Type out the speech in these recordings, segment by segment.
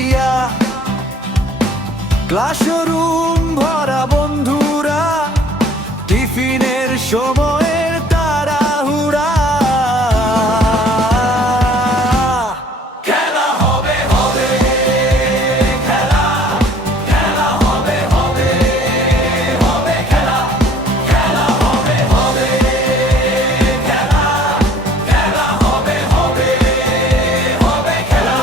দিয়া, ক্লাসরুম ভরা বন্ধুরা, টিফিনের সময়ের তাড়াহুড়া। খেলা হবে হবে খেলা, খেলা হবে হবে হবে খেলা, খেলা হবে হবে খেলা, খেলা হবে হবে হবে খেলা।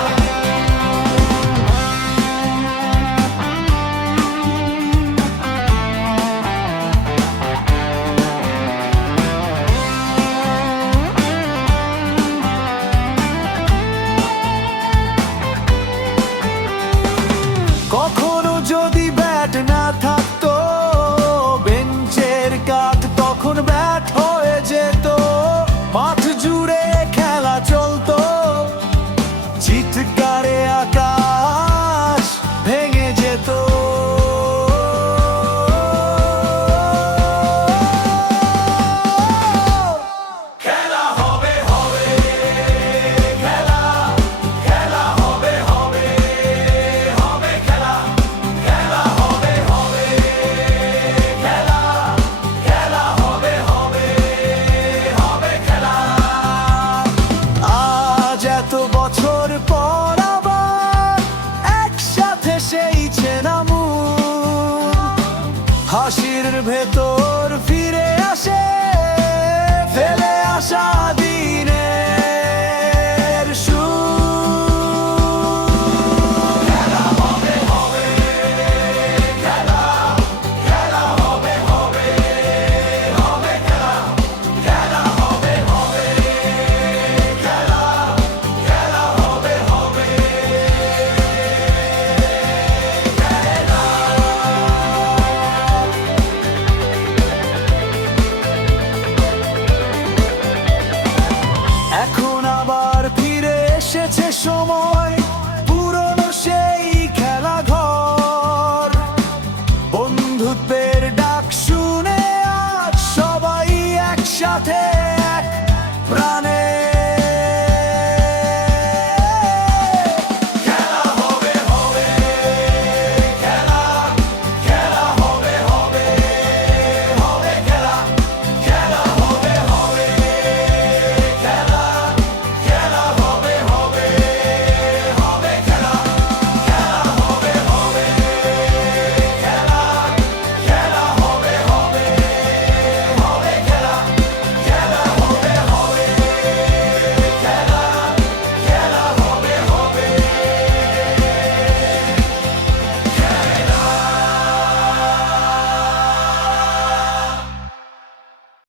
কখনো যদি ব্যাট না থাকতো, বেঞ্চের কাঠ তখন ব্যাট হয়ে যেত, মাঠ জুড়ে খেলা চলতো, চিৎকারে আকাশ ভেঙে যেত। খেলা হবে হবে খেলা, খেলা হবে হবে হবে খেলা, খেলা হবে হবে খেলা, খেলা হবে হবে হবে খেলা। আজ এত বছর পর আবার একসাথে সেই চেনা মুখ, হাসির ভেতর